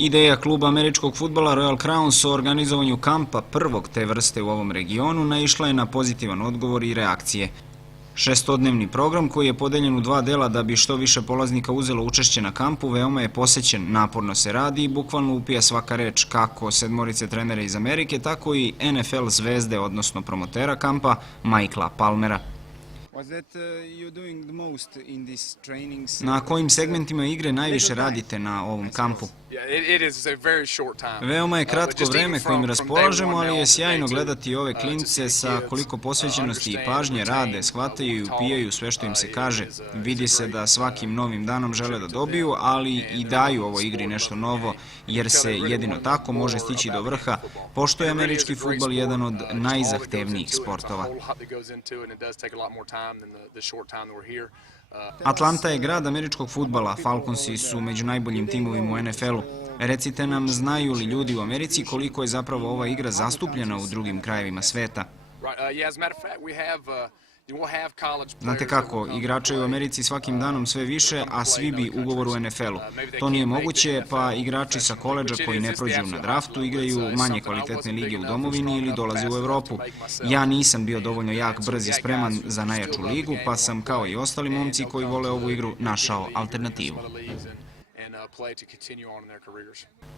Ideja kluba američkog fudbala Royal Crowns o organizovanju kampa prvog te vrste u ovom regionu naišla je na pozitivan odgovor i reakcije. Šestodnevni program koji je podeljen u dva dela da bi što više polaznika uzelo učešće na kampu veoma je posećen, naporno se radi i bukvalno upija svaka reč kako sedmorice trenera iz Amerike, tako i NFL zvezde, odnosno promotera kampa, Michaela Palmera. Na kojim segmentima igre najviše radite na ovom kampu? Veoma je kratko vreme kojim raspolažemo, ali je sjajno gledati ove klince sa koliko posvećenosti i pažnje rade, shvataju i upijaju sve što im se kaže. Vidi se da svakim novim danom žele da dobiju, ali i daju ovoj igri nešto novo, jer se jedino tako može stići do vrha, pošto je američki fudbal jedan od najzahtevnijih sportova. Atlanta je grad američkog fudbala, Falconsi su među najboljim timovima u NFL-u. Recite nam, znaju li ljudi u Americi koliko je zapravo ova igra zastupljena u drugim krajevima sveta? Znate kako, igrača je u Americi svakim danom sve više, a svi bi ugovor u NFL-u. To nije moguće, pa igrači sa koledža koji ne prođu na draftu igraju manje kvalitetne lige u domovini ili dolaze u Evropu. Ja nisam bio dovoljno jak, brz i spreman za najjaču ligu, pa sam kao i ostali momci koji vole ovu igru našao alternativu.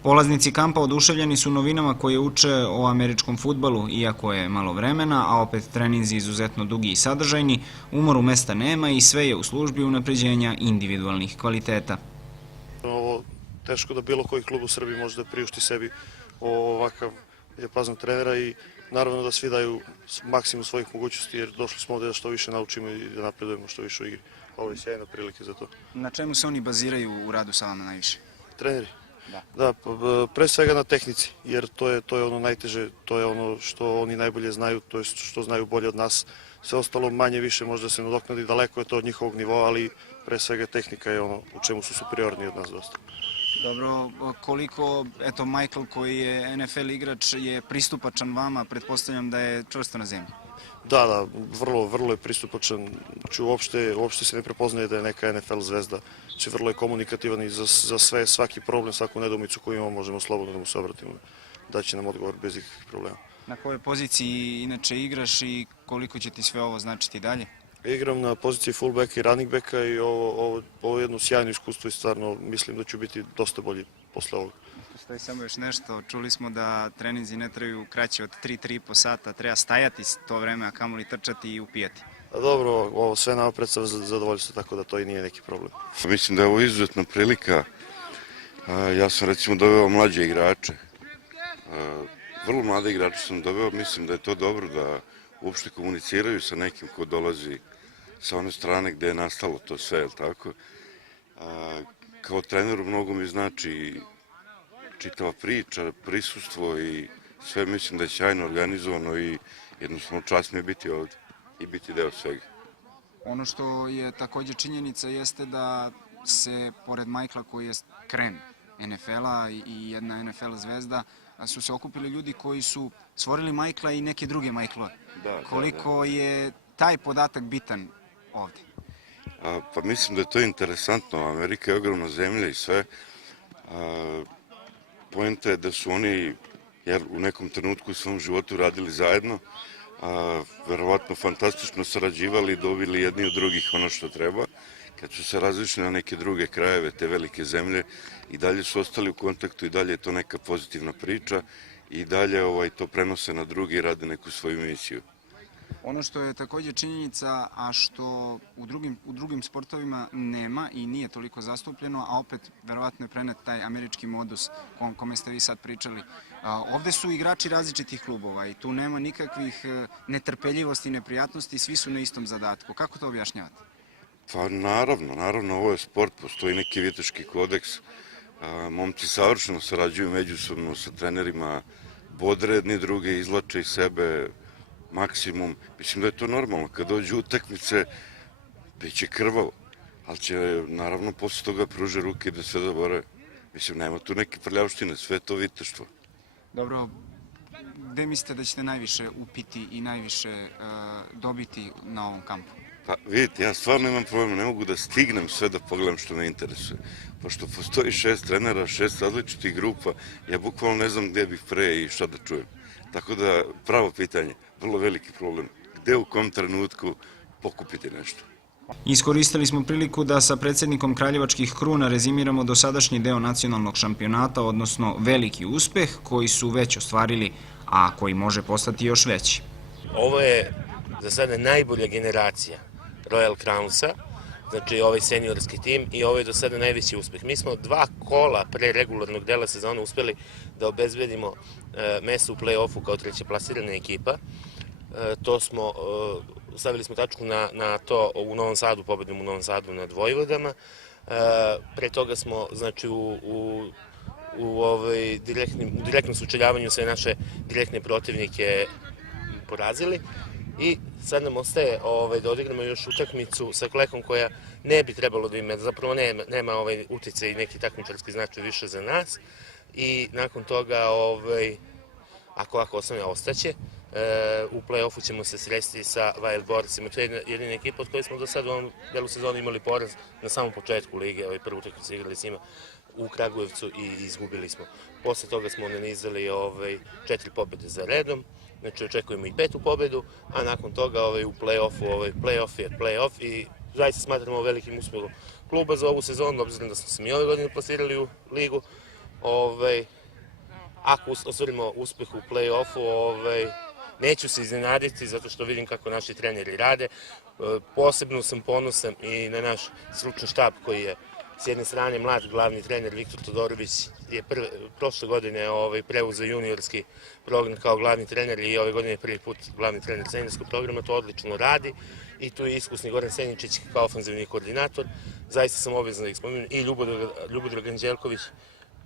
Polaznici kampa oduševljeni su novinama koje uče o američkom fudbalu, iako je malo vremena, a opet treninzi izuzetno dugi i sadržajni, umoru mesta nema i sve je u službi unapređenja individualnih kvaliteta. Ovo teško da bilo koji klub u Srbiji može da priušti sebi ovakav dijapazon trenera i naravno da svi daju maksimum svojih mogućnosti jer došli smo ovde da što više naučimo i da napredujemo što više u igri. Ovo je sjajna prilike za to. Na čemu se oni baziraju u radu sa vama najviše? Treneri? Da, pre svega na tehnici, jer to je ono najteže, to je ono što oni najbolje znaju, to je što znaju bolje od nas. Sve ostalo manje više možda se nadoknadi, daleko je to od njihovog nivoa, ali pre svega tehnika je ono u čemu su superiorni od nas dosta. Dobro, koliko, eto, Michael koji je NFL igrač je pristupačan vama, pretpostavljam da je čvrsto na zemlji? Da, vrlo je pristupačan, uopšte se ne prepoznaje da je neka NFL zvezda, znači vrlo je komunikativan i za svaki problem, svaku nedoumicu koju imamo možemo slobodno da mu se obratimo, daće nam odgovor bez ikakvih problema. Na kojoj poziciji inače igraš i koliko će ti sve ovo značiti dalje? Igram na poziciji fullbacka i running backa i ovo je jedno sjajno iskustvo i stvarno mislim da ću biti dosta bolji posle ovoga. Postoji samo još nešto, čuli smo da treninzi ne traju kraće od 3-3,5 sata, treba stajati to vreme, a kamoli trčati i upijati. Dobro, ovo sve nama predstavlja zadovoljstvo, tako da to i nije neki problem. Mislim da je ovo izuzetna prilika. Ja sam recimo doveo mlađe igrače. Vrlo mlade igrače sam doveo, mislim da je to dobro da uopšte komuniciraju sa nekim ko dolazi sa one strane gde je nastalo to sve, je li tako? Kao treneru mnogo mi znači čitava priča, prisustvo i sve mislim da je sjajno organizovano i jednostavno čast mi je biti ovde i biti deo svega. Ono što je takođe činjenica jeste da se, pored Michaela koji je krem NFL-a i jedna NFL zvezda, su se okupili ljudi koji su stvorili Michaela i neke druge Michaelove. Koliko je taj podatak bitan ovde? Pa mislim da je to interesantno. Amerika je ogromna zemlja i sve. Poenta je da su oni u nekom trenutku u svom životu radili zajedno, verovatno fantastično sarađivali i dobili jedni od drugih ono što treba. Kad su se različili na neke druge krajeve, te velike zemlje, i dalje su ostali u kontaktu i dalje je to neka pozitivna priča i dalje to prenose na drugi i rade neku svoju misiju. Ono što je takođe činjenica, a što u drugim sportovima nema i nije toliko zastupljeno, a opet verovatno je prenet taj američki modus o kome ste vi sad pričali. Ovde su igrači različitih klubova i tu nema nikakvih netrpeljivosti i neprijatnosti, svi su na istom zadatku. Kako to objašnjavate? Pa naravno, ovo je sport, postoji neki viteški kodeks. Momci savršeno sarađuju međusobno sa trenerima, bodre jedni druge, izvlače iz sebe maksimum. Mislim da je to normalno. Kad dođu utakmice, biće krvavo, ali će naravno posle toga pruže ruke da sve zaborave. Mislim, nema tu neke prljavštine, sve je to viteštvo. Dobro, gde mislite da ćete najviše upiti i najviše dobiti na ovom kampu? Pa vidite, ja stvarno imam problem, ne mogu da stignem sve da pogledam što me interesuje. Pošto postoji 6 trenera, 6 različitih grupa, ja bukvalno ne znam gdje bih pre i šta da čujem. Tako da, pravo pitanje, vrlo veliki problem. Gde u kom trenutku pokupiti nešto? Iskoristili smo priliku da sa predsjednikom Kraljevačkih kruna rezimiramo dosadašnji deo nacionalnog šampionata, odnosno veliki uspeh koji su već ostvarili, a koji može postati još veći. Ovo je za sada najbolja generacija Royal Crownsa, znači ovaj seniorski tim, i ovo je do sada najveći uspeh. Mi smo 2 kola pre regularnog dela sezona uspeli da obezbedimo mesto u play-offu kao treće plasirana ekipa. Stavili smo tačku na to u Novom Sadu, pobedom u Novom Sadu nad Vojvodama. Pre toga smo, znači, u direktnom sučeljavanju sve naše direktne protivnike porazili. I sad nam ostaje da odigramo još utakmicu sa Klekom koja ne bi trebalo da ima, zapravo nema uticaj i neki takmičarski značaj više za nas. I nakon toga, ako ovako ostane, ostaće. U play-offu ćemo se sresti sa Wild Borsima. To je jedina ekipa od koje smo do sada u ovom delu sezona imali poraz na samom početku lige. Prvu utakmicu igrali s njima u Kragujevcu i izgubili smo. Posle toga smo nanizali 4 pobjede za redom. Znači očekujemo i 5. pobedu, a nakon toga u play-offu, play-off je play-off i zaista smatramo velikim uspehom kluba za ovu sezonu, obzirom da smo se mi ove godine plasirali u ligu. Ako ostvarimo uspeh u play-offu, neću se iznenaditi zato što vidim kako naši treneri rade. Posebno sam ponosan i na naš stručni štab koji je s jedne strane mlad glavni trener Viktor Todorović je prošle godine preuzeo juniorski program kao glavni trener i ove godine je prvi put glavni trener seniorskog programa, to odlično radi. I tu je iskusni Goran Senjičić kao ofenzivni koordinator. Zaista sam obavezan da ih spomenem, i Ljubodrag Anđelković,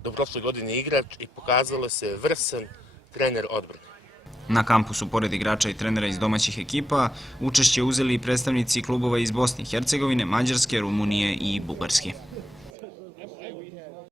do prošle godine igrač, i pokazalo se vrsan trener odbrane. Na kampusu, pored igrača i trenera iz domaćih ekipa, učešće uzeli i predstavnici klubova iz Bosne i Hercegovine, Mađarske, Rumunije i Bugarske.